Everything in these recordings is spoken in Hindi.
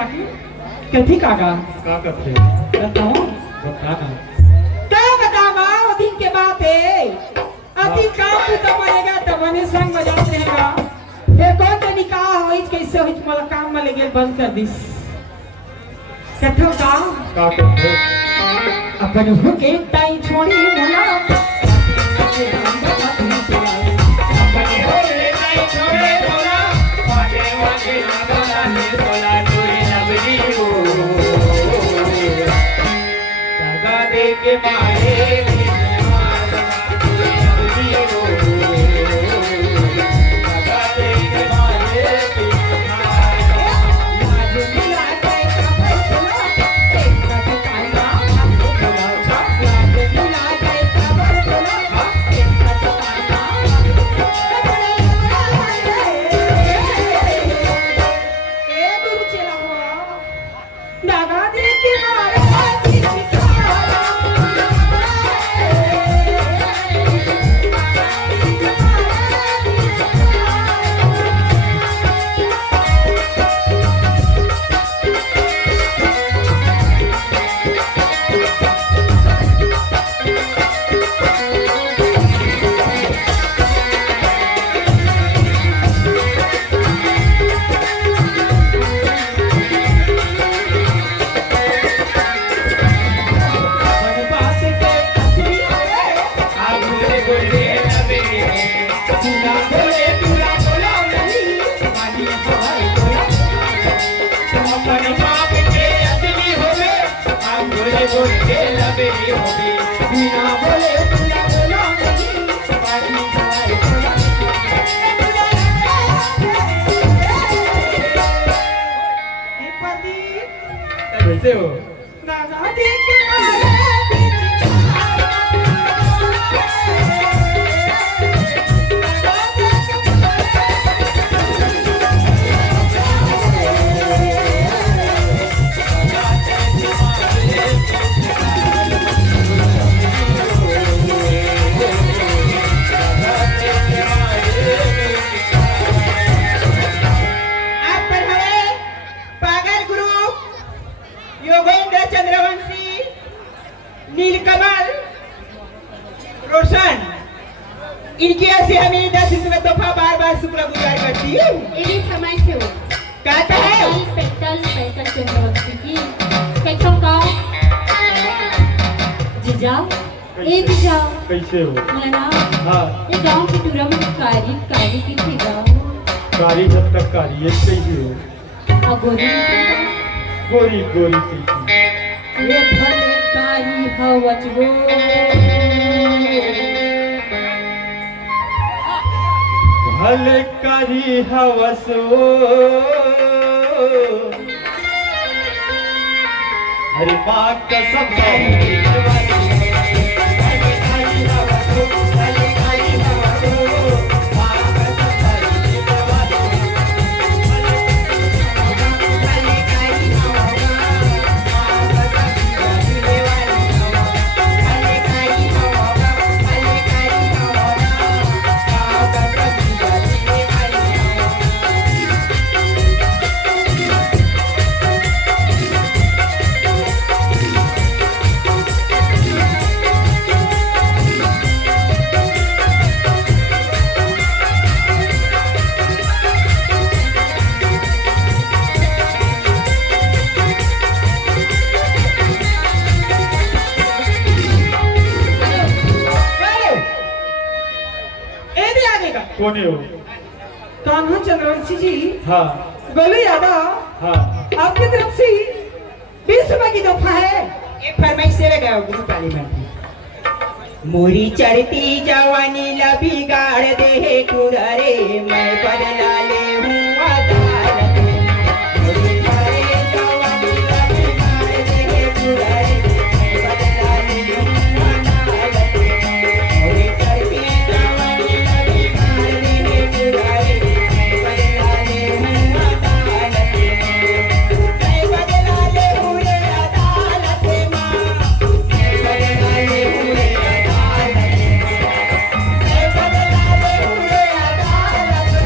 राखी कथी कागा का करते बताओ बता ना क्या बतावा वो दिन के बात है अति काम तू तो बनेगा तो बने संग बजात रहेगा ये कौन तो निकाह होई कैसे होई मला काम में लगे बंद कर दिस कथो का करते अपन हो के टाई छोड़ी मोला के मारे कैसे हो इनकी ऐसे हमें 10 रुपए तोहफा बार बार शुक्र गुजार करती हूँ। इन्हीं समय से हो। कहता है पेटल चंद्रवंशी की कैसा का जीजा ए जीजा कैसे हो मना हाँ ये गांव की टूरा में कारी की थी गांव कारी जब तक कारी ये कैसे हो गोरी गोरी गोरी कैसी ये भले कारी हवच वो भले कारी हवसो हरे माँ कसम कौन हो कान्हा चंद्रवंशी जी हाँ गोलू यादव हाँ आपकी तरफ से 20 रुपए की तोहफा है ये फरमाइश से लगा गुरु पार्लियामेंट मोरी चढ़ती जवानी ला बिगाड़ दे टुररे मैं बदला ले हूँ अदालत मोरी चढ़े जवानी ला बिगाड़ दे टुररे मैं बदला ले हूँ अदालत मोरी चढ़ती जवानी ला बिगाड़ दे टुररे मैं बदला ले हूँ अदालत मैं बदला ले हूँ अदालत मैं बदला ले हूँ अदालत मैं बदला ले हूँ अदालत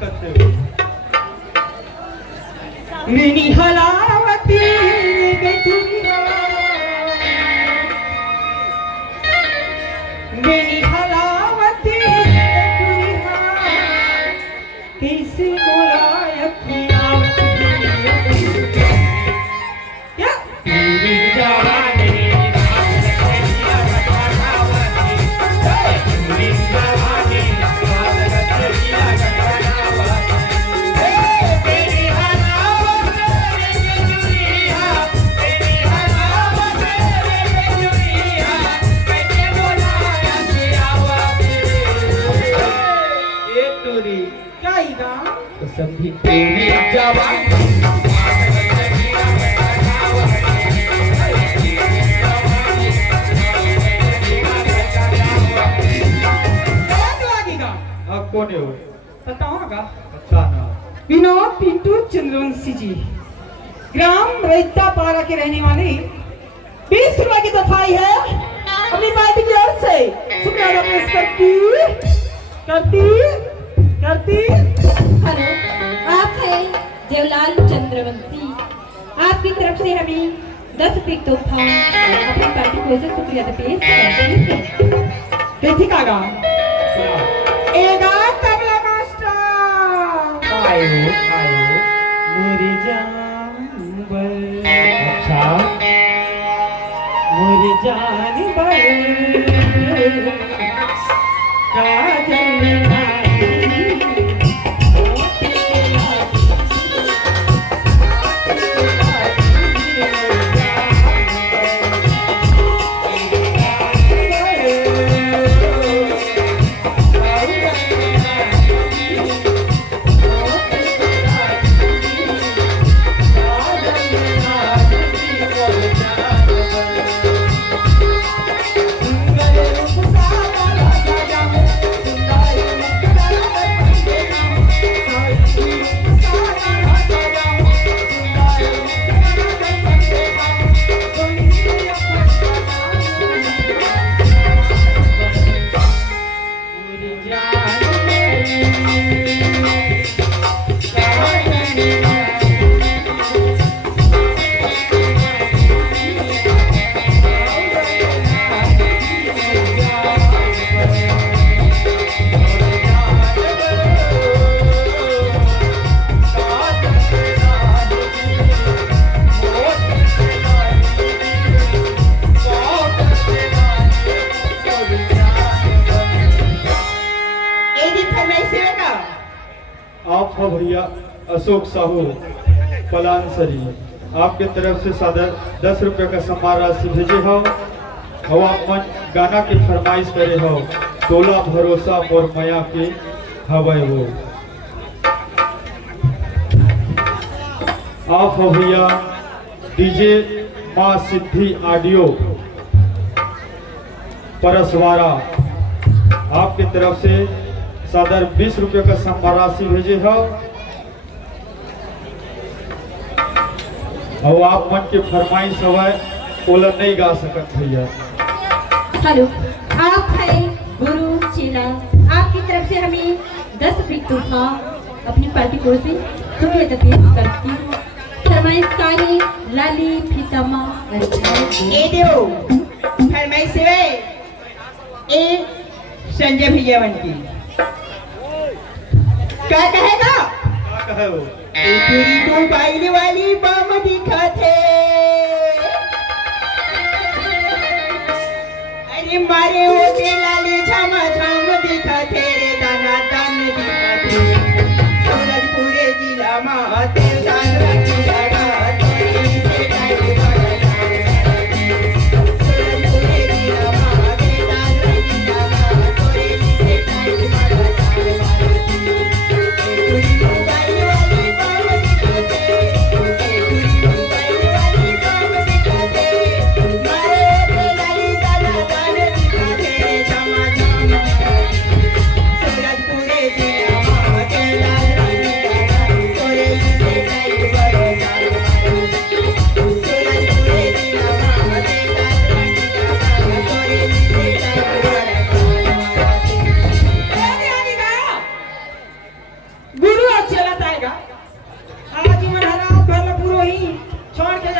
करते हो? मिनी हलावती गठुरिया मिनी हलावती गठुरिया कैसे बोलाय अपनी आप क्या पूरी जवानी सभी पूरी जवानी कौन है वो? बताऊंगा अच्छा ना। विनोद पिंटू चंद्रवंशी जी ग्राम रैतापारा के रहने वाले 20 रुपए की दफाई है अपनी पार्टी की ओर से शुक्रिया पेश करती हेलो, आप हैं देवलाल चंद्रवंशी। आपकी तरफ से हमें 10 रुपये तोहफा अपनी पार्टी को से शुक्रिया पेश करती है। कैसी कागा एगा तबला मास्टर आयो मोरी जान बर अच्छा मोरी जान बर काजल आप हो भैया अशोक साहू पलानसरी आपके तरफ से सादर 10 रुपये का सम्मान राशि भेजे हो आप मन गाना की फरमाइश करे हो तोला भरोसा और माया के हवाए वो आप हो भैया डीजे माँ सिद्धि ऑडियो परसवारा आपके तरफ से सादर 20 रुपये का सम्मान राशि भेजे हो और आप मन के फरमाइश हवा ओला नहीं गा सकत भैया। हेलो, आप हैं गुरु चेला। आपकी तरफ से हमें 10 रुपये तोहफा अपनी पार्टी को से शुक्रिया पेश करती हूँ। फरमाइशकारी लाली फीतामा ए देव फरमाइश से ए संजय भैया बन की क्या कहेगा क्या कहे वो? तेरी मोबाइल वाली बम दिखा थे अरे मारे वो के लाली झम झम दिखा थे रे दाना दान दिखा थे सूरजपुरे जिला में तेल दान रखी लगा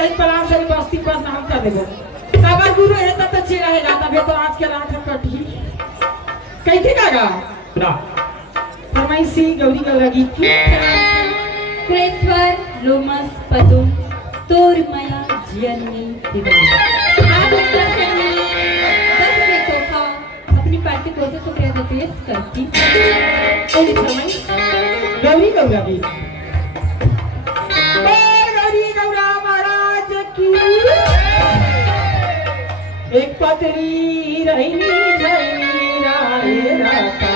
रही पलाम से बस्ती पर नाम कर देबो अगर गुरु है तो चेहरा है जाता बे तो आज के रात कटी कैसे कागा ना फरमाइशी गौरी गौरा गीत की कुलेश्वर लोमस पदो तोर माया जियन में दिवाली आप लोग से मैं 10 रुपए तोहफा अपनी पार्टी को से शुक्रिया अदा पेश करती और फरमाइश गौरी गौरा गीत गौरी गौरा महाराज की एक पतरी रहनी झैनी राय राता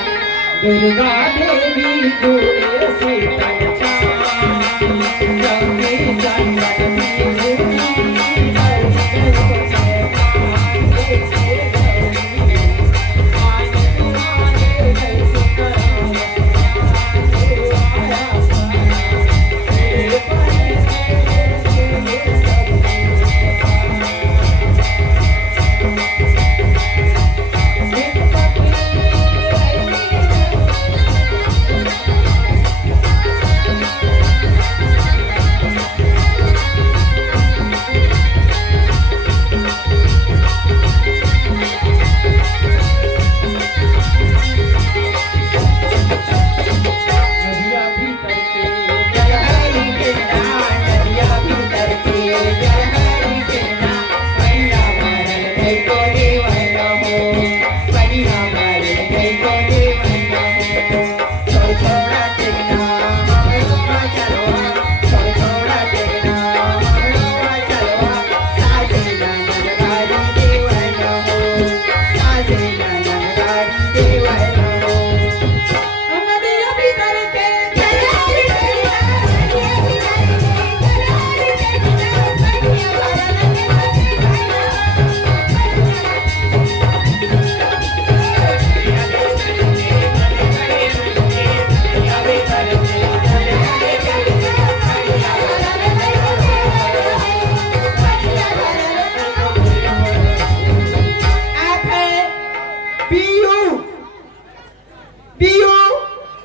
दुर्गा देवी जोड़े सीतल छाई गौरी चंदन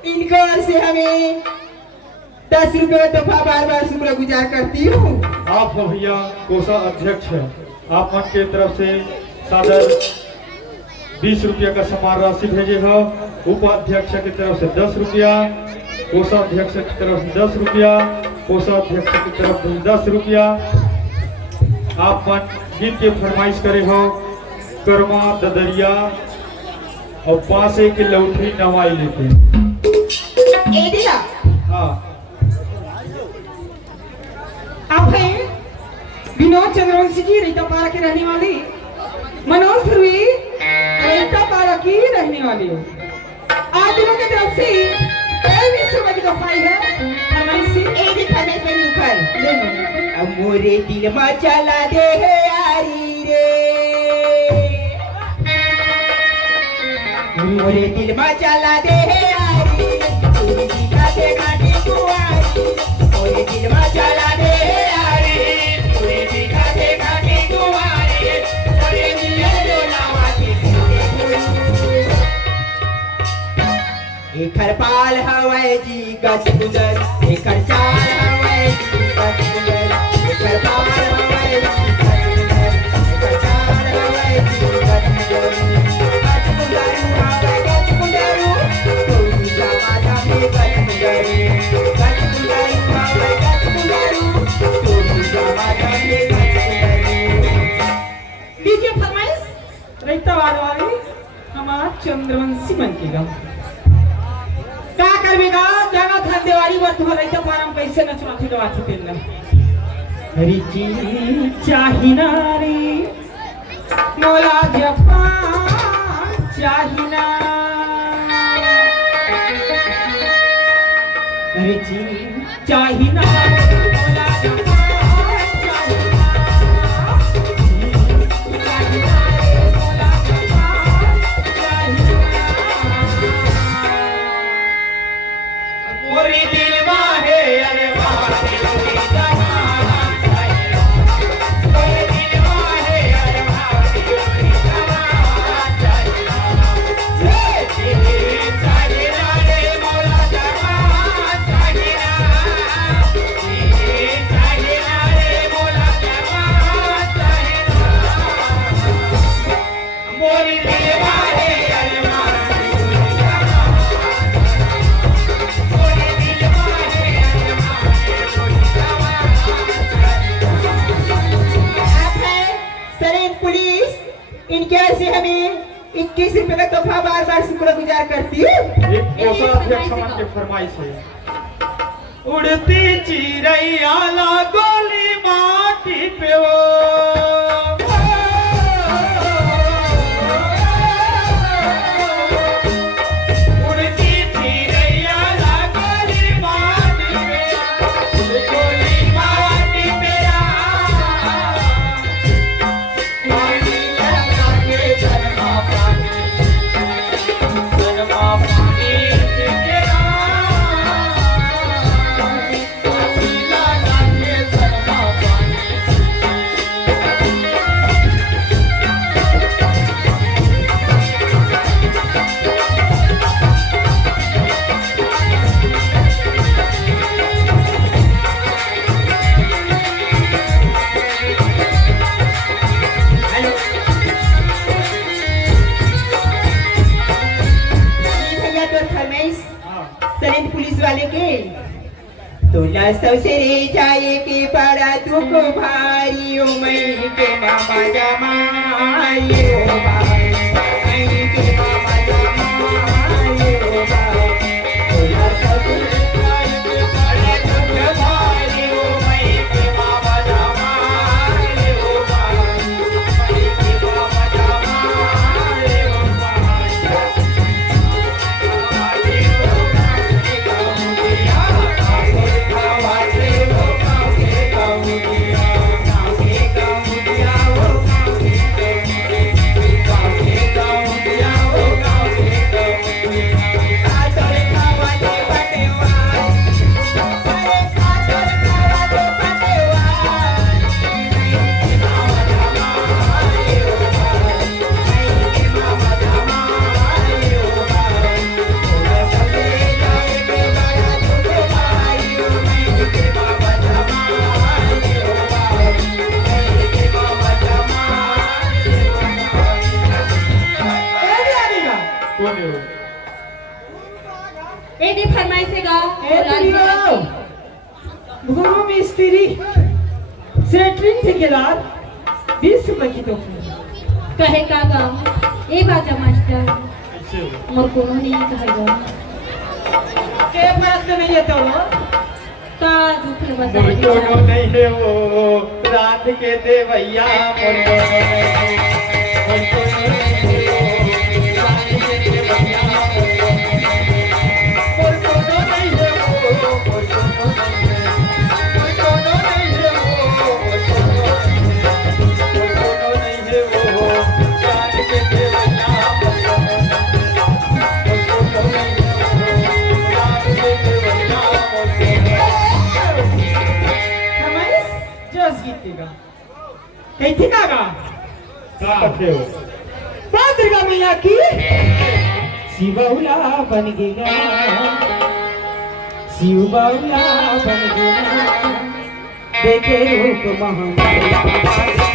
इनकर से हमें 10 रुपए का तोहफा बार बार शुक्रगुजार करती हूँ। आप भैया कोषा अध्यक्ष है, आप मन के तरफ से सादर 20 रुपया का सम्मान राशि भेजे हो। उपाध्यक्ष की तरफ से 10 रुपया, कोषाध्यक्ष की तरफ से 10 रुपया, कोषाध्यक्ष की तरफ से 10 रुपया। आप मन गीत के फरमाइश करे हो कर्मा ददरिया और पासे के लौठी नवाई लेके ए दिया हाँ। आप हैं विनोद चंद्रवंशी की रीता पारा की रहने वाली, मनोज ध्रुवी रीता पारा की रहने वाली हो। आज दोनों की तरफ से 20 रुपए की तोहफाई है। फरमाइश से ए दी फरमाइश में लिखल ले लो। अब मोरे दिल में चला दे है यारी रे, मोरे दिल में चला दे है यारी, मोरे दिखा दे घाटी कुआरी, मोरे दिल में चला दे है यारी, मोरे दिखा दे घाटी कुआरी, मोरे दिल डोलावा के एकर पाल हवाए जी गच गुजर, एकर चाल हवाए जी गच गुजर, एकर पाल हवाए जी गच गुजर, एकर चाल हवाए जी गच गुजर, गच गुजरू हवाए गच गुजरू, तू जमाना में गच गुजरू, गच गुजरू हवाए गच गुजरू, तू जमाना में गच गुजरू। लीजिए फरमाइश रीता वाली हमारा चंद्रवंशी मन की गम का करबेगा जाना था दिवाली पर तुम्हारा रीता पारा में कैसे नचवा थी दवा थी तेल रिची चाहिना रे मोला जपा चाहिना रिची चाहिना मोला जपा चाहिना चाहिना रे मोला जपा चाहिना मोरे दिल में है अरे क्या से हमें 21 रुपए का तोहफा बार बार शुक्रगुजार करती हूँ। एक कोषाध्यक्ष मन के फरमाइश है। उड़ती चिड़ैया लागोली माटी पे उड़ती चिड़ैया लागोली माटी पे गोली माटी पे पानी लगा के धनमा पानी सलेंट पुलिस वाले के 1600 से रे जाए के बड़ा दुख भारी ओ मई के मामा जमाए ओ भाई मई के मामा जमाए ओ भाई 1600 से रे जाए के बड़ा दुख भारी ओ मई के मामा जमाए ओ भाई मई के मामा जमाए ओ भाई एक दिन फरमाइश है गा गुरु मिस्त्री सेटरिंग ठेकेदार 20 रुपए की तोहफा कहे का गा ए बाजा मास्टर मोर कोनो नहीं कहेगा के फर्क नहीं है तो का दुख मोर बताए कोनो नहीं है वो रात के दे भैया मोर कोनो नहीं है वो रात के दे भैया मोर कोनो नहीं है वो मोर कोनो नहीं है मोर कोनो नहीं है वो मोर कोनो नहीं है वो रात के दे भैया मोर कोनो नहीं है वो रात के दे भैया मोर फरमाइश जस गीतेगा कैथी कागा पथे हो दुर्गा मैया की शिवौला बन गया शिवौला बन गया देखे रूप महान